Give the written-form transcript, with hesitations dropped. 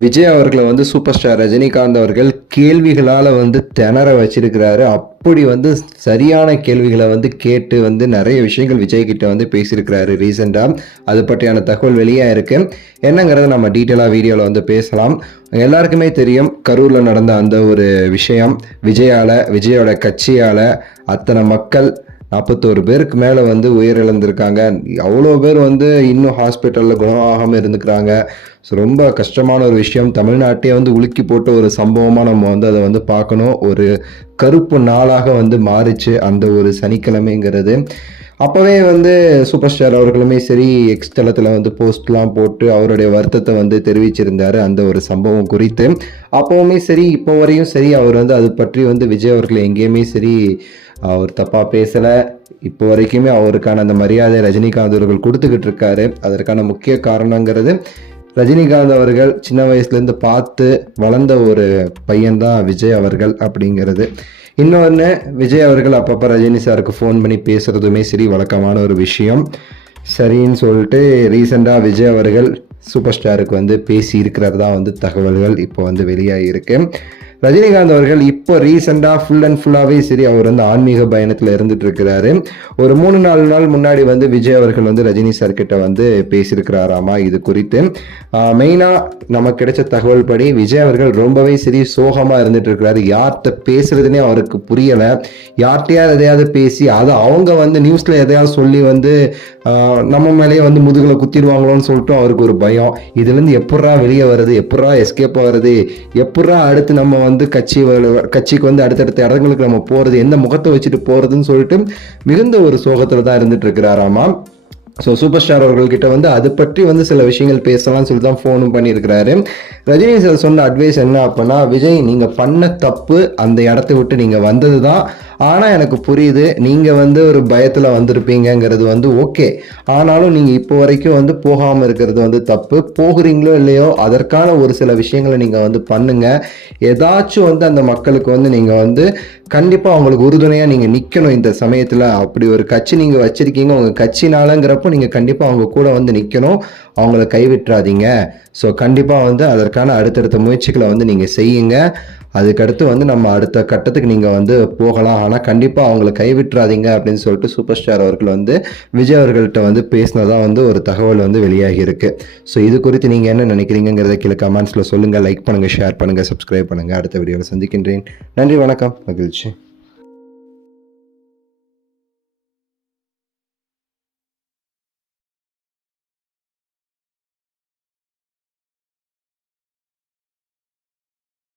விஜய் அவர்களை வந்து super star Rajinikanth அவர்கள் கேள்விகளால் வந்து திணற வச்சிருக்கிறாரு. அப்படி வந்து சரியான கேள்விகளை வந்து கேட்டு வந்து நிறைய விஷயங்கள் விஜய் கிட்ட வந்து பேசியிருக்கிறாரு ரீசெண்டாக. அது பற்றியான தகவல் வெளியாக இருக்கு. என்னங்கிறத நம்ம டீட்டெயிலாக வீடியோவில் வந்து பேசலாம். எல்லாருக்குமே தெரியும் கரூரில் நடந்த அந்த ஒரு விஷயம். விஜயோட கட்சியால் அத்தனை மக்கள் 41 பேருக்கு மேலே வந்து உயிரிழந்திருக்காங்க. அவ்வளோ பேர் வந்து இன்னும் ஹாஸ்பிட்டலில் குணமாகாமல் இருந்துக்கிறாங்க. ஸோ ரொம்ப கஷ்டமான ஒரு விஷயம். தமிழ்நாட்டையே வந்து உலுக்கி போட்ட ஒரு சம்பவமாக நம்ம வந்து அதை வந்து பார்க்கணும். ஒரு கருப்பு நாளாக வந்து மாறிச்சு அந்த ஒரு சனிக்கிழமைங்கிறது. அப்போவே வந்து சூப்பர் ஸ்டார் அவர்களுமே சரி எக்ஸ் தளத்தில் வந்து போஸ்ட்லாம் போட்டு அவருடைய வருத்தத்தை வந்து தெரிவிச்சிருந்தார் அந்த ஒரு சம்பவம் குறித்து. அப்போவுமே சரி இப்போ வரையும் சரி அவர் வந்து அது பற்றி வந்து விஜய் அவர்கள் எங்கேயுமே சரி அவர் தப்பாக பேசலை. இப்போ வரைக்குமே அவருக்கான அந்த மரியாதை ரஜினிகாந்த் அவர்கள் கொடுத்துக்கிட்டு இருக்காரு. அதற்கான முக்கிய காரணங்கிறது ரஜினிகாந்த் அவர்கள் சின்ன வயசுலேருந்து பார்த்து வளர்ந்த ஒரு பையன்தான் விஜய் அவர்கள் அப்படிங்கிறது. இன்னொன்று, விஜய் அவர்கள் அப்பப்போ ரஜினி சாருக்கு ஃபோன் பண்ணி பேசுகிறதுமே சரி வழக்கமான ஒரு விஷயம். சரின்னு சொல்லிட்டு ரீசெண்டாக விஜய் அவர்கள் சூப்பர் ஸ்டாருக்கு வந்து பேசி இருக்கிறது தான் வந்து தகவல்கள் இப்போ வந்து வெளியாகி இருக்கு. ரஜினிகாந்த் அவர்கள் இப்போ ரீசெண்டாக ஃபுல்லாகவே சரி அவர் வந்து ஆன்மீக பயணத்தில் இருந்துட்டு இருக்கிறாரு. ஒரு 3-4 நாள் முன்னாடி வந்து விஜய் அவர்கள் வந்து ரஜினி சார் கிட்ட வந்து பேசியிருக்கிறாராமா இது குறித்து. மெயினாக நமக்கு கிடைச்ச தகவல் படி விஜய் அவர்கள் ரொம்பவே சரி சோகமாக இருந்துட்டு இருக்கிறாரு. யார்கிட்ட பேசுறதுனே அவருக்கு புரியலை. யார்கிட்டையாவது எதையாவது பேசி அதை அவங்க வந்து நியூஸில் எதையாவது சொல்லி வந்து நம்ம மேலேயே வந்து முதுகில் குத்திடுவாங்களோன்னு சொல்லிட்டு அவருக்கு ஒரு பயம். இதுலேருந்து எப்பட்றா வெளியே வருது, எப்பட்றா எஸ்கேப் ஆகிறது, எப்பட்றா அடுத்து நம்ம வந்து கட்சிக்கு வந்து அடுத்தடுத்த இடங்களுக்கு நம்ம போகிறது, எந்த முகத்தை வச்சுட்டு போகிறதுன்னு சொல்லிட்டு மிகுந்த ஒரு சோகத்தில் தான் இருந்துட்டு இருக்கிறாராமா. ஸோ சூப்பர் ஸ்டார் அவர்கள்கிட்ட வந்து அது பற்றி வந்து சில விஷயங்கள் பேசலாம்னு சொல்லி தான் ஃபோனும் பண்ணியிருக்கிறாரு. ரஜினி சார் சொன்ன அட்வைஸ் என்ன அப்படின்னா, விஜய் நீங்கள் பண்ண தப்பு அந்த இடத்த விட்டு நீங்கள் வந்தது தான். ஆனால் எனக்கு புரியுது நீங்கள் வந்து ஒரு பயத்தில் வந்திருப்பீங்கிறது வந்து ஓகே. ஆனாலும் நீங்கள் இப்போ வரைக்கும் வந்து போகாமல் இருக்கிறது வந்து தப்பு. போகிறீங்களோ இல்லையோ அதற்கான ஒரு சில விஷயங்களை நீங்கள் வந்து பண்ணுங்கள். ஏதாச்சும் வந்து அந்த மக்களுக்கு வந்து நீங்கள் வந்து கண்டிப்பாக அவங்களுக்கு உறுதுணையாக நீங்கள் நிற்கணும் இந்த சமயத்தில். அப்படி ஒரு கட்சி நீங்கள் வச்சுருக்கீங்க, உங்கள் கட்சினாலங்கிறப்போ நீங்கள் கண்டிப்பாக அவங்க கூட வந்து நிற்கணும். அவங்கள கைவிட்டுறாதீங்க. ஸோ கண்டிப்பாக வந்து அதற்கான அடுத்தடுத்த முயற்சிகளை வந்து நீங்கள் செய்யுங்க. அதுக்கடுத்து வந்து நம்ம அடுத்த கட்டத்துக்கு நீங்கள் வந்து போகலாம். ஆனால் கண்டிப்பாக அவங்கள கைவிட்டுறாதீங்க அப்படின்னு சொல்லிட்டு சூப்பர் ஸ்டார் அவர்கள் வந்து விஜய் அவர்கள்ட்ட வந்து பேசினதான் வந்து ஒரு தகவல் வந்து வெளியாகி இருக்கு. ஸோ இது குறித்து நீங்கள் என்ன நினைக்கிறீங்கிறத கீழே கமெண்ட்ஸில் சொல்லுங்கள். லைக் பண்ணுங்கள், ஷேர் பண்ணுங்கள், சப்ஸ்கிரைப் பண்ணுங்கள். அடுத்த வீடியோவில் சந்திக்கின்றேன். நன்றி, வணக்கம், மகிழ்ச்சி.